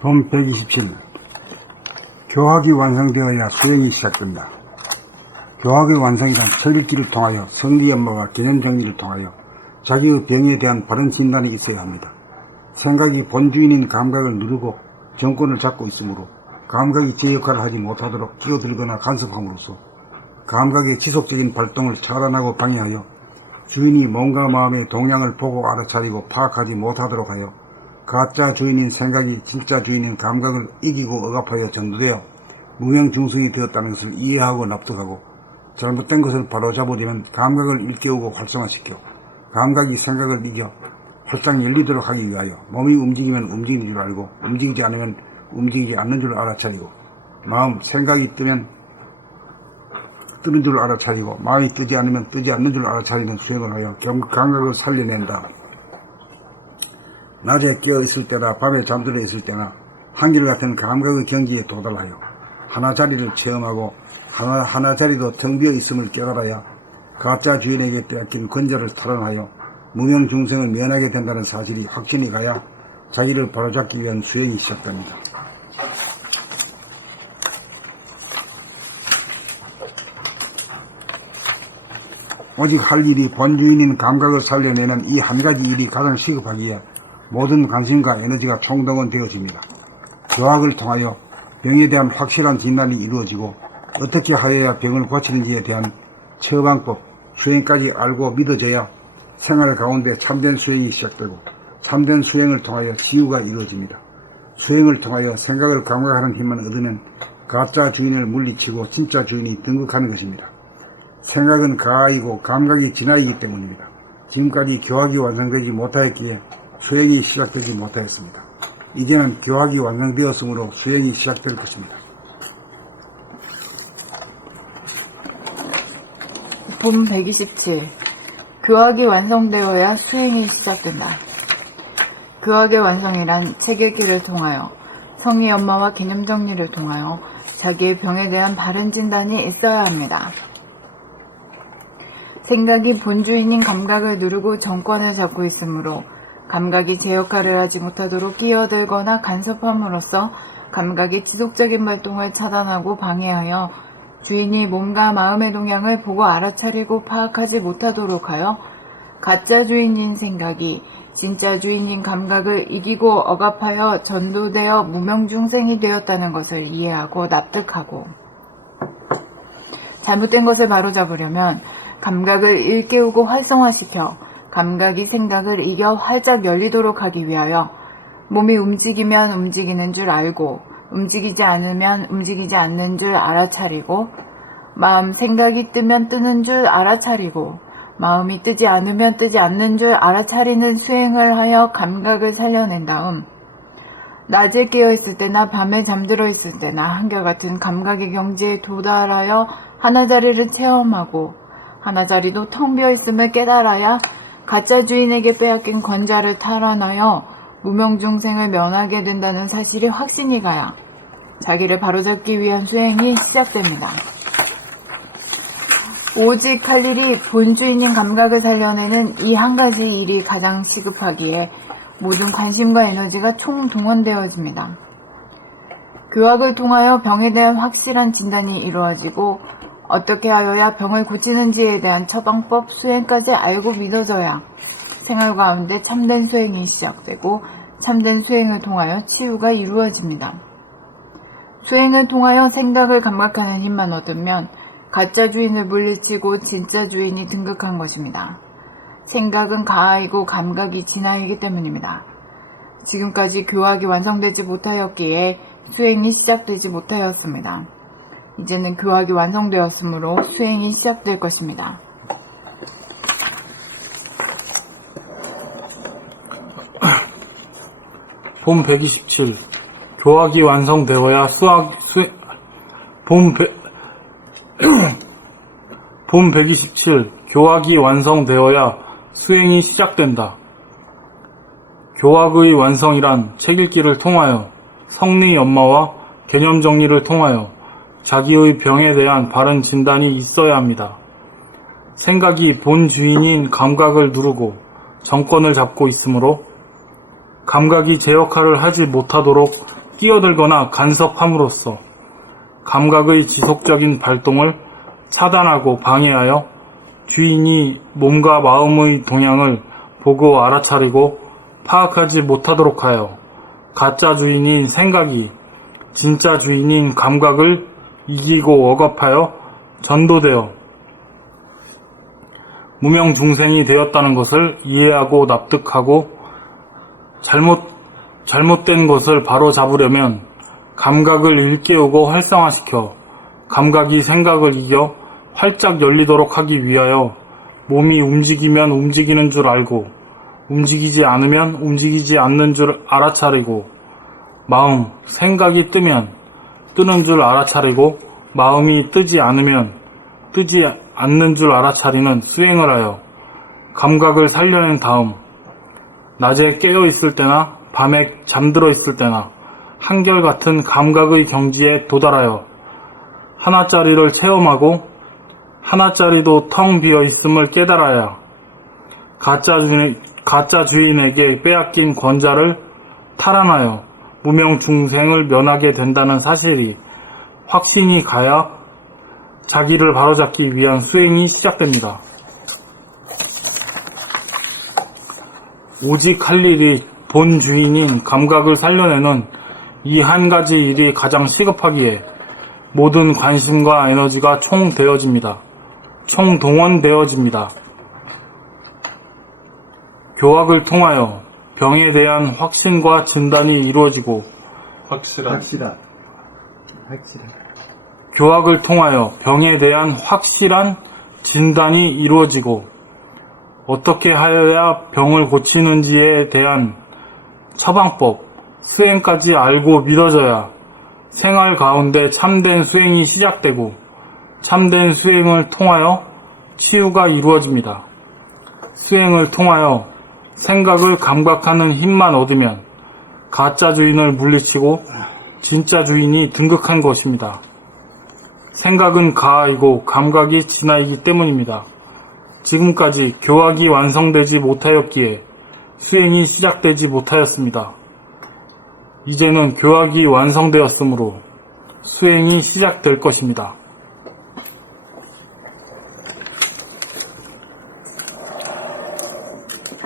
본 127. 교학이 완성되어야 수행이 시작된다. 교학의 완성이란 철읽기를 통하여 성리 연마와 개념 정리를 통하여 자기의 병에 대한 바른 진단이 있어야 합니다. 생각이 본주인인 감각을 누르고 정권을 잡고 있으므로 감각이 제 역할을 하지 못하도록 끼어들거나 간섭함으로써 감각의 지속적인 발동을 차단하고 방해하여 주인이 몸과 마음의 동향을 보고 알아차리고 파악하지 못하도록 하여 가짜 주인인 생각이 진짜 주인인 감각을 이기고 억압하여 전도되어 무명중성이 되었다는 것을 이해하고 납득하고 잘못된 것을 바로잡으려면 감각을 일깨우고 활성화시켜 감각이 생각을 이겨 활짝 열리도록 하기 위하여 몸이 움직이면 움직이는 줄 알고 움직이지 않으면 움직이지 않는 줄 알아차리고 마음 생각이 뜨면 뜨는 줄 알아차리고 마음이 뜨지 않으면 뜨지 않는 줄 알아차리는 수행을 하여 감각을 살려낸다. 낮에 깨어있을 때나 밤에 잠들어 있을 때나 한결같은 감각의 경지에 도달하여 하나자리를 체험하고 하나자리도 텅 비어 있음을 깨달아야 가짜 주인에게 빼앗긴 권자를 탈환하여 무명중생을 면하게 된다는 사실이 확신이 가야 자기를 바로잡기 위한 수행이 시작됩니다. 오직 할 일이 본주인인 감각을 살려내는 이 한 가지 일이 가장 시급하기에 모든 관심과 에너지가 총동원되어집니다. 교학을 통하여 병에 대한 확실한 진단이 이루어지고 어떻게 하여야 병을 고치는지에 대한 처방법, 수행까지 알고 믿어져야 생활 가운데 참된 수행이 시작되고 참된 수행을 통하여 치유가 이루어집니다. 수행을 통하여 생각을 감각하는 힘만 얻으면 가짜 주인을 물리치고 진짜 주인이 등극하는 것입니다. 생각은 가이고 감각이 진화이기 때문입니다. 지금까지 교학이 완성되지 못하였기에 수행이 시작되지 못하였습니다. 이제는 교학이 완성되었으므로 수행이 시작될 것입니다. 본 127. 교학이 완성되어야 수행이 시작된다. 교학의 완성이란 책 읽기를 통하여 성의 연마와 개념 정리를 통하여 자기의 병에 대한 바른 진단이 있어야 합니다. 생각이 본주인인 감각을 누르고 정권을 잡고 있으므로 감각이 제 역할을 하지 못하도록 끼어들거나 간섭함으로써 감각의 지속적인 발동을 차단하고 방해하여 주인이 몸과 마음의 동향을 보고 알아차리고 파악하지 못하도록 하여 가짜 주인인 생각이 진짜 주인인 감각을 이기고 억압하여 전도되어 무명중생이 되었다는 것을 이해하고 납득하고 잘못된 것을 바로잡으려면 감각을 일깨우고 활성화시켜 감각이 생각을 이겨 활짝 열리도록 하기 위하여 몸이 움직이면 움직이는 줄 알고 움직이지 않으면 움직이지 않는 줄 알아차리고 마음 생각이 뜨면 뜨는 줄 알아차리고 마음이 뜨지 않으면 뜨지 않는 줄 알아차리는 수행을 하여 감각을 살려낸 다음 낮에 깨어있을 때나 밤에 잠들어 있을 때나 한결같은 감각의 경지에 도달하여 하나자리를 체험하고 하나자리도 텅 비어있음을 깨달아야 가짜 주인에게 빼앗긴 권자를 탈환하여 무명중생을 면하게 된다는 사실이 확신이 가야 자기를 바로잡기 위한 수행이 시작됩니다. 오직 할 일이 본주인인 감각을 살려내는 이 한 가지 일이 가장 시급하기에 모든 관심과 에너지가 총동원되어집니다. 교학을 통하여 병에 대한 확실한 진단이 이루어지고 어떻게 하여야 병을 고치는지에 대한 처방법, 수행까지 알고 믿어져야 생활 가운데 참된 수행이 시작되고 참된 수행을 통하여 치유가 이루어집니다. 수행을 통하여 생각을 감각하는 힘만 얻으면 가짜 주인을 물리치고 진짜 주인이 등극한 것입니다. 생각은 가하이고 감각이 진하이기 때문입니다. 지금까지 교학이 완성되지 못하였기에 수행이 시작되지 못하였습니다. 이제는 교학이 완성되었으므로 수행이 시작될 것입니다. 본 127. 교학이 완성되어야 본 127. 교학이 완성되어야 수행이 시작된다. 교학의 완성이란 책 읽기를 통하여 성리 연마와 개념 정리를 통하여 자기의 병에 대한 바른 진단이 있어야 합니다. 생각이 본 주인인 감각을 누르고 정권을 잡고 있으므로 감각이 제 역할을 하지 못하도록 끼어들거나 간섭함으로써 감각의 지속적인 발동을 차단하고 방해하여 주인이 몸과 마음의 동향을 보고 알아차리고 파악하지 못하도록 하여 가짜 주인인 생각이 진짜 주인인 감각을 이기고 억압하여 전도되어 무명중생이 되었다는 것을 이해하고 납득하고 잘못된 것을 바로 잡으려면 감각을 일깨우고 활성화시켜 감각이 생각을 이겨 활짝 열리도록 하기 위하여 몸이 움직이면 움직이는 줄 알고 움직이지 않으면 움직이지 않는 줄 알아차리고 마음, 생각이 뜨면 뜨는 줄 알아차리고 마음이 뜨지 않으면 뜨지 않는 줄 알아차리는 수행을 하여 감각을 살려낸 다음 낮에 깨어 있을 때나 밤에 잠들어 있을 때나 한결같은 감각의 경지에 도달하여 하나짜리를 체험하고 하나짜리도 텅 비어 있음을 깨달아야 가짜 주인에게 빼앗긴 권자를 탈환하여 무명중생을 면하게 된다는 사실이 확신이 가야 자기를 바로잡기 위한 수행이 시작됩니다. 오직 할 일이 본 주인인 감각을 살려내는 이 한 가지 일이 가장 시급하기에 모든 관심과 에너지가 총동원되어집니다. 교학을 통하여 병에 대한 확신과 진단이 이루어지고 확실한. 교학을 통하여 병에 대한 확실한 진단이 이루어지고 어떻게 하여야 병을 고치는지에 대한 처방법, 수행까지 알고 믿어져야 생활 가운데 참된 수행이 시작되고 참된 수행을 통하여 치유가 이루어집니다. 수행을 통하여 생각을 감각하는 힘만 얻으면 가짜 주인을 물리치고 진짜 주인이 등극한 것입니다. 생각은 가이고 감각이 진아이기 때문입니다. 지금까지 교학이 완성되지 못하였기에 수행이 시작되지 못하였습니다. 이제는 교학이 완성되었으므로 수행이 시작될 것입니다.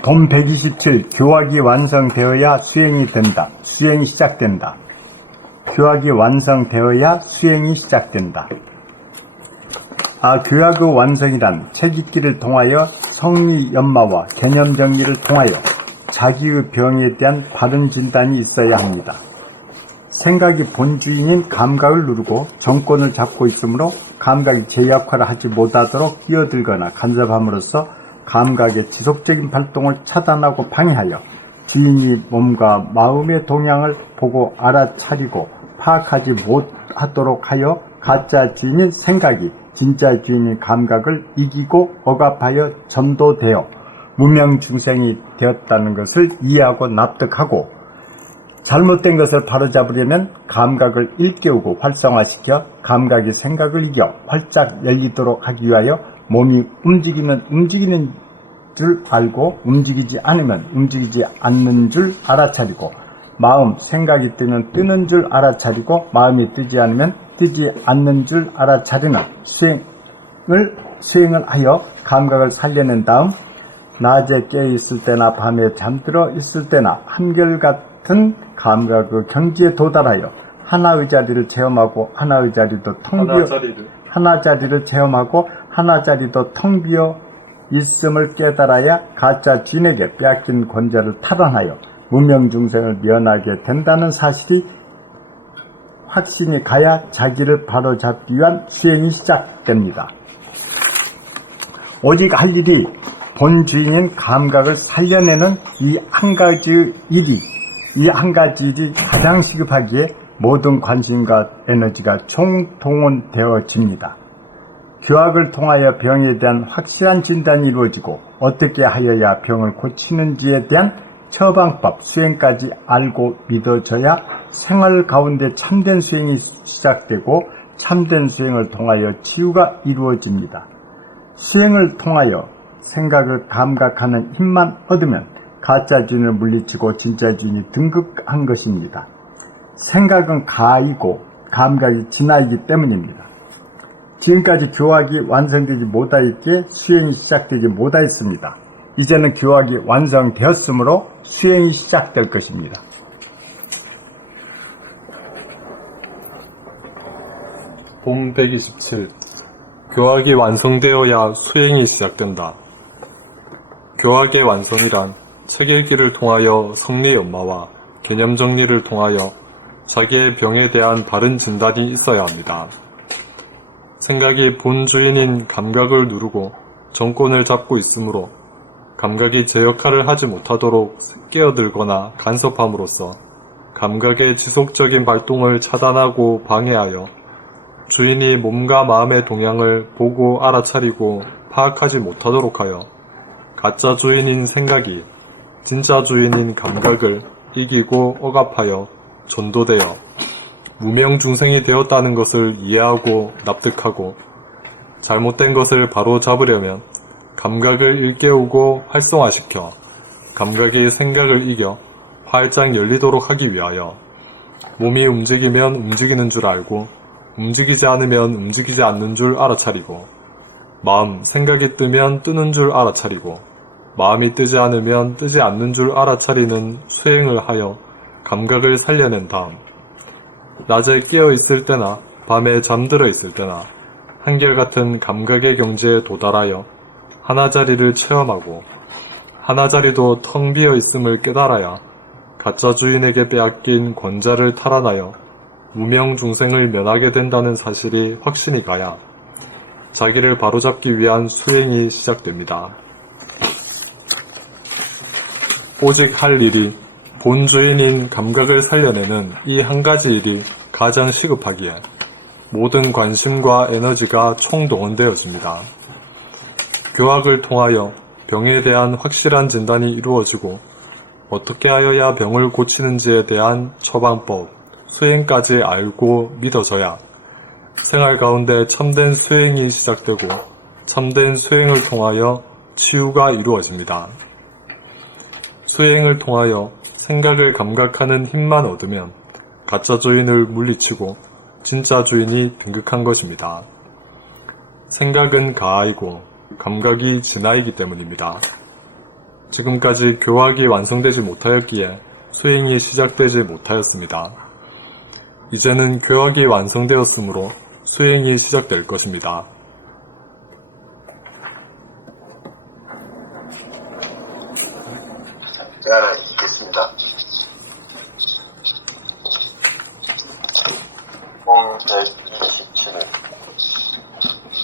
돈 127. 교학이 완성되어야 수행이 된다. 수행이 시작된다. 교학이 완성되어야 수행이 시작된다. 교학의 완성이란 책 읽기를 통하여 성리 연마와 개념 정리를 통하여 자기의 병에 대한 바른 진단이 있어야 합니다. 생각이 본주인인 감각을 누르고 정권을 잡고 있으므로 감각이 제 역할을 하지 못하도록 끼어들거나 간섭함으로써 감각의 지속적인 발동을 차단하고 방해하여 주인이 몸과 마음의 동향을 보고 알아차리고 파악하지 못하도록 하여 가짜 주인인 생각이 진짜 주인인 감각을 이기고 억압하여 전도되어 무명중생이 되었다는 것을 이해하고 납득하고 잘못된 것을 바로잡으려면 감각을 일깨우고 활성화시켜 감각이 생각을 이겨 활짝 열리도록 하기 위하여 몸이 움직이면 움직이는 줄 알고 움직이지 않으면 움직이지 않는 줄 알아차리고 마음, 생각이 뜨면 뜨는 줄 알아차리고 마음이 뜨지 않으면 뜨지 않는 줄 알아차리는 수행을 하여 감각을 살려낸 다음 낮에 깨어있을 때나 밤에 잠들어 있을 때나 한결같은 감각의 경지에 도달하여 하나의 자리를 체험하고 하나의 자리도 텅 비어 하나 자리를 체험하고 하나 자리도 텅 비어 있음을 깨달아야 가짜 주인에게 빼앗긴 권자를 탈환하여 무명중생을 면하게 된다는 사실이 확신이 가야 자기를 바로잡기 위한 수행이 시작됩니다. 오직 할 일이 본 주인인 감각을 살려내는 이 한 가지 일이 가장 시급하기에 모든 관심과 에너지가 총동원되어집니다. 교학을 통하여 병에 대한 확실한 진단이 이루어지고 어떻게 하여야 병을 고치는지에 대한 처방법, 수행까지 알고 믿어져야 생활 가운데 참된 수행이 시작되고 참된 수행을 통하여 치유가 이루어집니다. 수행을 통하여 생각을 감각하는 힘만 얻으면 가짜 주인을 물리치고 진짜 주인이 등극한 것입니다. 생각은 가이고 감각이 진화이기 때문입니다. 지금까지 교학이 완성되지 못하였기에 수행이 시작되지 못하였습니다. 이제는 교학이 완성되었으므로 수행이 시작될 것입니다. 본 127. 교학이 완성되어야 수행이 시작된다. 교학의 완성이란 책 읽기를 통하여 성리 연마와 개념 정리를 통하여 자기의 병에 대한 바른 진단이 있어야 합니다. 생각이 본 주인인 감각을 누르고 정권을 잡고 있으므로 감각이 제 역할을 하지 못하도록 끼어들거나 간섭함으로써 감각의 지속적인 발동을 차단하고 방해하여 주인이 몸과 마음의 동향을 보고 알아차리고 파악하지 못하도록 하여 가짜 주인인 생각이 진짜 주인인 감각을 이기고 억압하여 전도되어 무명중생이 되었다는 것을 이해하고 납득하고 잘못된 것을 바로 잡으려면 감각을 일깨우고 활성화시켜 감각이 생각을 이겨 활짝 열리도록 하기 위하여 몸이 움직이면 움직이는 줄 알고 움직이지 않으면 움직이지 않는 줄 알아차리고 마음, 생각이 뜨면 뜨는 줄 알아차리고 마음이 뜨지 않으면 뜨지 않는 줄 알아차리는 수행을 하여 감각을 살려낸 다음 낮에 깨어 있을 때나 밤에 잠들어 있을 때나 한결같은 감각의 경지에 도달하여 하나자리를 체험하고 하나자리도 텅 비어 있음을 깨달아야 가짜 주인에게 빼앗긴 권자를 탈환하여 무명 중생을 면하게 된다는 사실이 확신이 가야 자기를 바로잡기 위한 수행이 시작됩니다. 오직 할 일이 본 주인인 감각을 살려내는 이 한 가지 일이 가장 시급하기에 모든 관심과 에너지가 총동원되어집니다. 교학을 통하여 병에 대한 확실한 진단이 이루어지고 어떻게 하여야 병을 고치는지에 대한 처방법, 수행까지 알고 믿어져야 생활 가운데 참된 수행이 시작되고 참된 수행을 통하여 치유가 이루어집니다. 수행을 통하여 생각을 감각하는 힘만 얻으면 가짜 주인을 물리치고 진짜 주인이 등극한 것입니다. 생각은 가아이고 감각이 진아이기 때문입니다. 지금까지 교학이 완성되지 못하였기에 수행이 시작되지 못하였습니다. 이제는 교학이 완성되었으므로 수행이 시작될 것입니다. 자, 읽겠습니다. 공 127일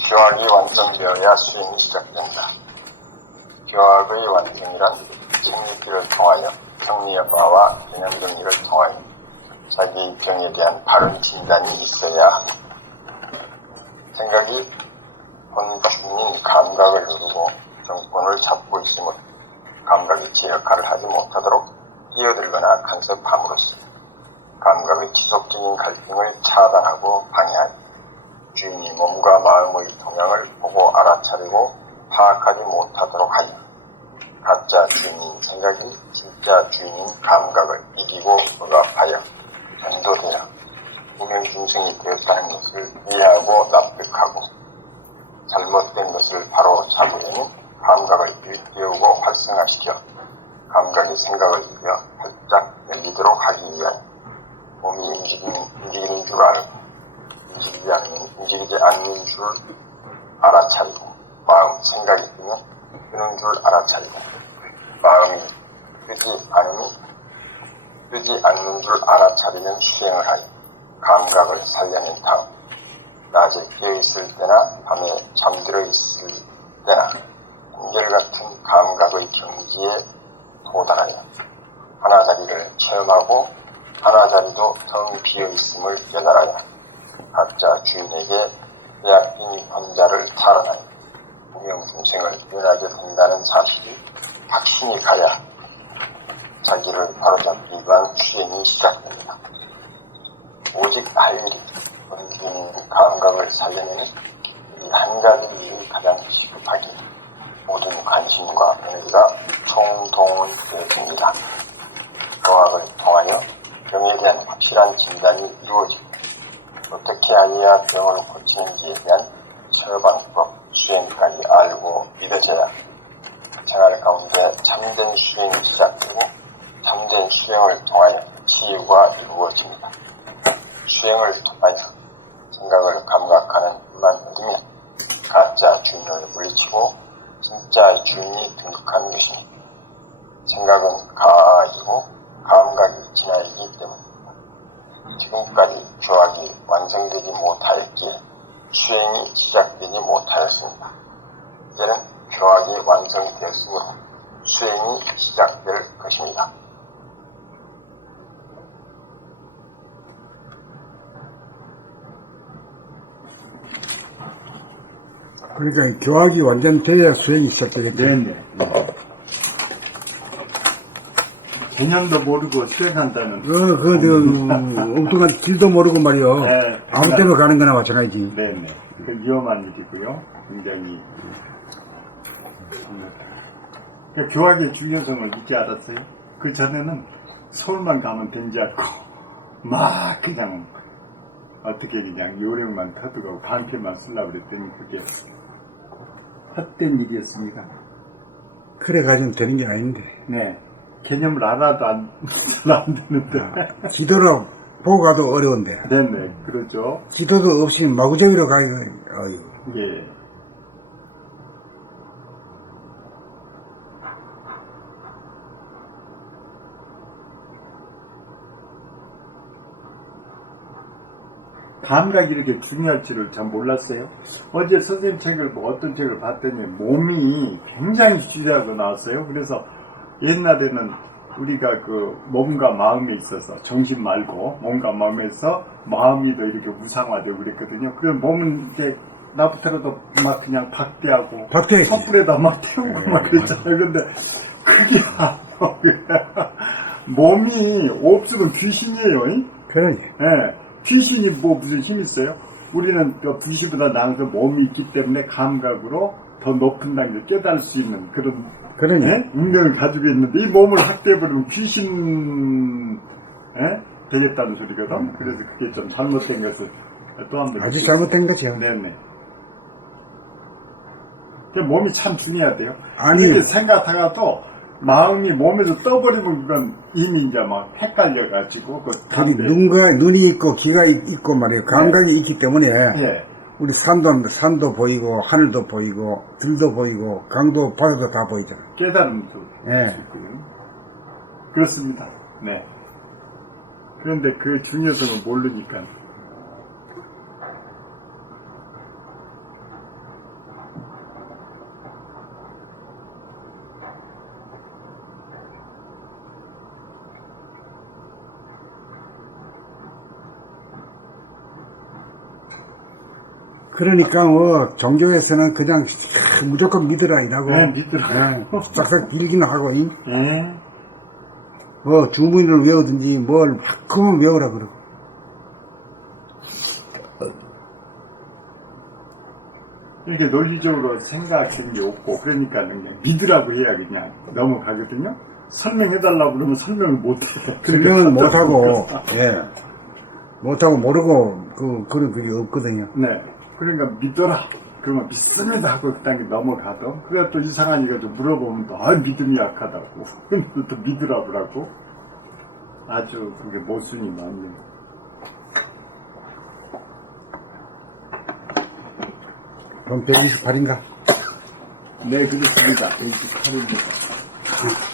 교학이 완성되어야 수행이 시작된다. 교학의 완성이란 생리기를 통하여 정리연마와 개념 정리를 통하여 자기 입장에 대한 바른 진단이 있어야 합니다. 생각이 본주인인 감각을 누르고 정권을 잡고 있음을 감각이 제 역할을 하지 못하도록 끼어들거나 간섭함으로써 감각의 지속적인 갈등을 차단하고 방해하여 주인이 몸과 마음의 동향을 보고 알아차리고 파악하지 못하도록 하여 가짜 주인인 생각이 진짜 주인인 감각을 이기고 억압하여 전도되어 무명중생이 되었다는 것을 이해하고 납득하고 잘못된 것을 바로 잡으려는 감각을 일깨우고 활성화시켜 감각이 생각을 이겨 활짝 열리도록 하기 위하여 몸이 움직이는 줄 알고 움직이지 않는 줄 알아차리고 마음, 생각이 뜨면 뜨는 줄 알아차리고 마음이 뜨지 않는 줄 알아차리는 수행을 하여 감각을 살려낸 다음 낮에 깨어있을 때나 밤에 잠들어 있을 때나 한결같은 감각의 경지에 도달하여 하나자리를 체험하고 하나자리도 텅 비어있음을 깨달아야 가짜 주인에게 빼앗긴 권자를 탈환하여 무명중생을 면하게 된다는 사실이 확신이 가야 자기를 바로잡기 위한 수행이 시작됩니다. 오직 할 일이 본주인의 감각을 살려내는 이 한 가지 일이 가장 시급하기에 모든 관심과 에너지가 총동원되어집니다. 교학을 통하여 병에 대한 확실한 진단이 이루어지고 어떻게 하여야 병을 고치는지에 대한 처방법 수행까지 알고 믿어져야 생활 가운데 참된 수행이 시작되고 참된 수행을 통하여 치유가 이루어집니다. 수행을 통하여 생각을 감각하는 힘만 얻으면 가짜 주인을 물리치고 진짜의 주인이 등극하는 것입니다. 생각은 가이고 감각이 진화이기 때문입니다. 지금까지 교학이 완성되지 못하였기에 수행이 시작되지 못하였습니다. 이제는 교학이 완성되었으므로 수행이 시작될 것입니다. 그러니까 교학이 완전 돼야 수행이 시작되겠다. 네네. 개념도 모르고 수행한다는. 엉뚱한 길도 모르고 말이요. 네. 아무 때나 가는 거나 마찬가지지. 네네. 그 위험한 일이고요. 굉장히. 그러니까 교학의 중요성을 이제 알았어요. 그 전에는 서울만 가면 된지 않고, 막 그냥, 어떻게 그냥 요령만 터득하고 강패만 쓰려고 그랬더니 그게 헛된 일이었습니까? 그래 가지고 되는 게 아닌데. 네. 개념을 알아도 안 되는데. 지도로 보고 가도 어려운데. 네네. 그렇죠. 지도도 없이 마구잡이로 가야, 어휴. 예. 감각이 이렇게 중요할 줄을 참 몰랐어요. 어제 선생님 책을 어떤 책을 봤더니 몸이 굉장히 중요하고 나왔어요. 그래서 옛날에는 우리가 그 몸과 마음에 있어서 정신 말고 몸과 마음에서 마음이 더 이렇게 우상화되고 그랬거든요. 그래서 몸은 이제 나부터라도 막 그냥 박대하고 촛불에다 막 태우고 막 그랬잖아요. 근데 그게 아니고 몸이 없으면 귀신이에요. 그러니. 예. 귀신이 뭐 무슨 힘이 있어요? 우리는 귀신보다 나은 몸이 있기 때문에 감각으로 더 높은 단계를 깨달을 수 있는 그런 운명을 가지고 있는데 이 몸을 학대해버리면 귀신 되겠다는 소리거든. 그래서 그게 좀 잘못된 것을 또 한 번 아주 잘못된 거죠. 네네. 몸이 참 중요하대요. 아니. 이렇게 생각하다가도 마음이 몸에서 떠버리면 그건 이미 이제 막 헷갈려가지고 눈이 있고 귀가 있고 말이에요. 감각이 있기 때문에 예. 우리 산도 보이고 하늘도 보이고 들도 보이고 강도 바다도 다 보이잖아. 깨달음도 예. 있고요. 그렇습니다. 네. 그런데 그 중요성을 모르니까. 그러니까 종교에서는 그냥 무조건 믿으라 이라고. 네, 믿으라. 싹싹 빌기는 하고. 네. 주문을 외우든지 뭘 그만 외우라 그러고. 이렇게 논리적으로 생각하는 게 없고 그러니까 그냥 믿으라고 해야 그냥 넘어가거든요. 설명해달라고 그러면 설명을 못해. 설명을 못하고 못하고 모르고 그런 그게 없거든요. 네. 그러니까 믿어라. 그러면 믿습니다 하고 그 단계 넘어가도 그래 또 이상한 이가 좀 물어보면 또 믿음이 약하다고 그럼 또 믿으라고 그러고 아주 그게 모순이 많네요. 그럼 128인가? 네, 그렇습니다. 128입니다.